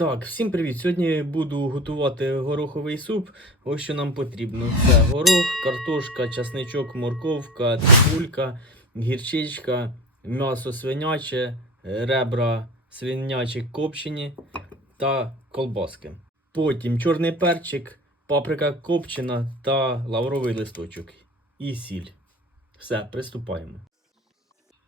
Так, всім привіт! Сьогодні буду готувати гороховий суп. Ось що нам потрібно: це горох, картошка, часничок, морковка, цибулька, гірчичка, м'ясо свиняче, ребра свинячі копчені та колбаски. Потім чорний перчик, паприка копчена та лавровий листочок і сіль. Все, приступаємо.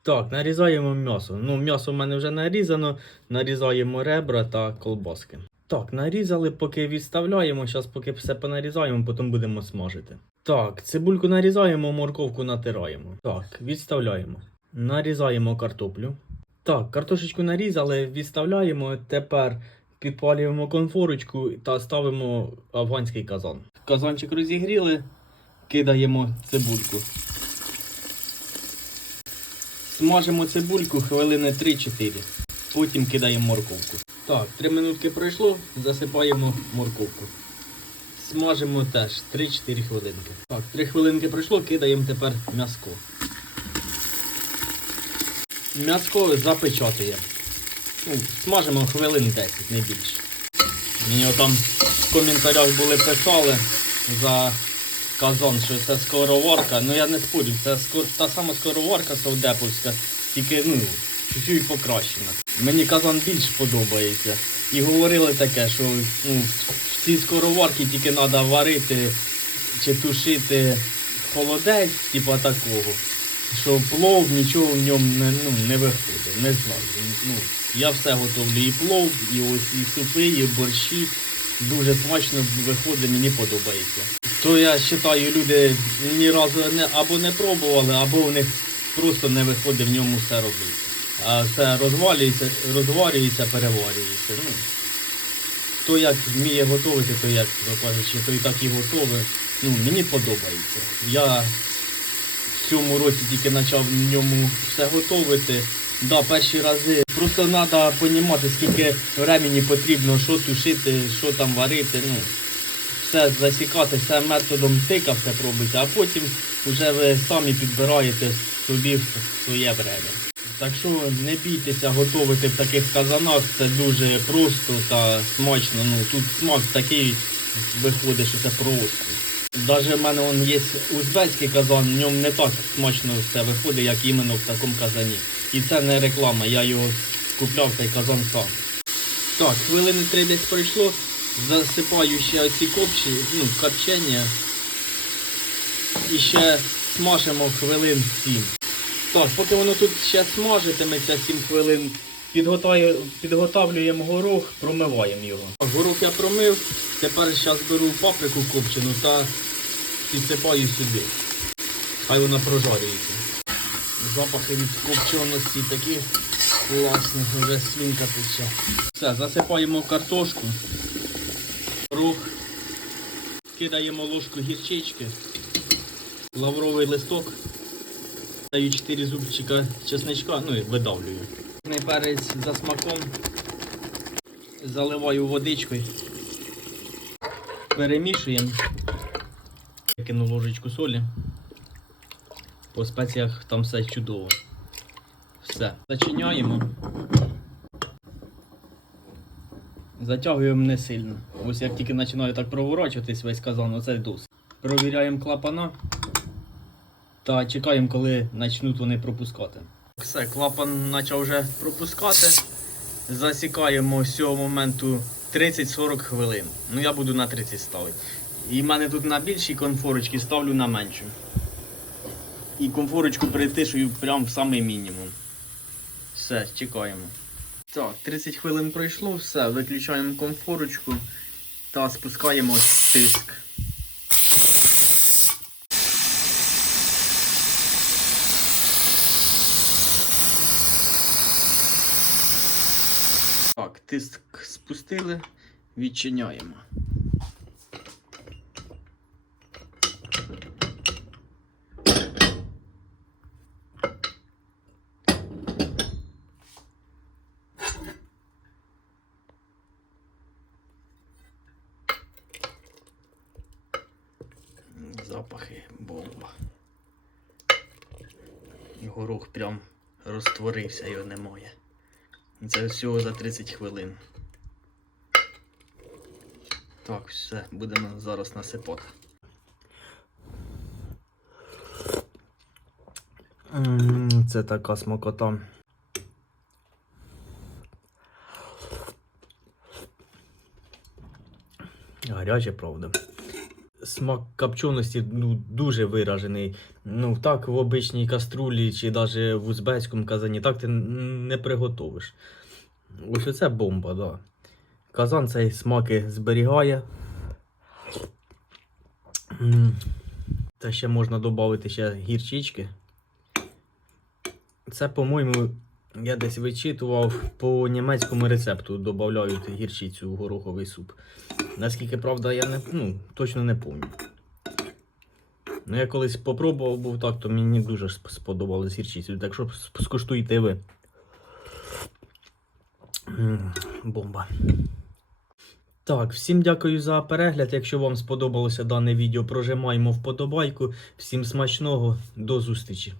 Так, нарізаємо м'ясо. Ну, м'ясо в мене вже нарізано. Нарізаємо ребра та колбаски. Так, нарізали, поки відставляємо. Зараз поки все понарізаємо, потім будемо смажити. Так, цибульку нарізаємо, морковку натираємо. Так, відставляємо. Нарізаємо картоплю. Так, картошечку нарізали, відставляємо. Тепер підпалюємо конфорочку та ставимо афганський казан. Казанчик розігріли, кидаємо цибульку. Смажимо цибульку хвилини 3-4. Потім кидаємо морковку. Так, 3 минутки пройшло, засипаємо морковку. Смажимо теж 3-4 хвилинки. Так, 3 хвилинки пройшло, кидаємо тепер м'яско. М'яско запечатуємо. Ну, смажимо хвилин 10, не більше. Мені там в коментарях були писали за казан, що це скороварка. Ну я не спорю, це ско- та сама скороварка совдеповська, тільки ну, чуть-чуть покращена. Мені казан більш подобається. І говорили таке, що ну, в цій скороварці тільки треба варити чи тушити холодець, типа такого. Що плов нічого в ньому не, ну, не виходить, не знаю. Ну, я все готовлю. І плов, і ось і супи, і борщі. Дуже смачно виходить, мені подобається. То я вважаю, люди ні разу не або не пробували, або у них просто не виходить в ньому все робити. А все розвалюється, розварюється, переварюється. Ну, хто як вміє готувати, то як то кажучи, то і так і готовий. Ну, мені подобається. Я в цьому році тільки почав в ньому все готувати. Да, перші рази. Просто треба розуміти, скільки времени потрібно, що тушити, що там варити. Ну, все засікати, все методом тика все пробуйте, а потім вже ви самі підбираєте собі своє время. Так що не бійтеся готувати в таких казанах, це дуже просто та смачно. Ну, тут смак такий виходить, що це просто. Даже в мене он є узбецький казан, в ньому не так смачно все виходить, як іменно в такому казані. І це не реклама, я його купляв цей казан сам. Так, хвилини три десь пройшло, засипаю ще оці копчі, ну, копчення. І ще смажимо хвилин 7. Так, поки воно тут ще смажитиметься 7 хвилин, підготавлюємо горох, промиваємо його. Горох я промив, тепер зараз беру паприку копчену та підсипаю сюди. Хай вона прожарюється. Запахи від копченості такі класні, вже слінка тече. Все, засипаємо картошку, горох, кидаємо ложку гірчички, лавровий листок. Даю 4 зубчика чесничка, ну і видавлюю. Чорний перець за смаком. Заливаю водичкою. Перемішуємо. Кину ложечку солі. По спеціях там все чудово. Все. Зачиняємо. Затягуємо не сильно. Ось як тільки починаю так проворачуватись весь казан, оце досить. Провіряємо клапана та чекаємо, коли почнуть вони пропускати. Все, клапан почав вже пропускати. Засікаємо з цього моменту 30-40 хвилин. Ну я буду на 30 ставити. І в мене тут на більшій конфорочці ставлю на меншу. І конфорочку притишую прямо в самий мінімум. Все, чекаємо. Так, 30 хвилин пройшло, все, виключаємо конфорочку та спускаємо тиск. Так, тиск спустили, відчиняємо. Запахи бомба. Горох прям розтворився, його немає. Це всього за 30 хвилин. Так, все, будемо зараз насипати. Це така смакота. Гаряче, правда. Смак копченості ну, дуже виражений. Ну, так в обичній каструлі чи навіть в узбецькому казані, так ти не приготовиш. Ось оце бомба, да. Казан цей смаки зберігає. Та ще можна додати ще гірчички. Це, по-моєму, я десь вичитував по німецькому рецепту додають гірчицю в гороховий суп. Наскільки правда, я не, ну, точно не пам'ятаю. Ну, я колись попробував був так, то мені дуже сподобалось гірчицю. Так що скуштуйте ви. Бомба. Так, всім дякую за перегляд. Якщо вам сподобалося дане відео, прожимаємо вподобайку. Всім смачного, до зустрічі!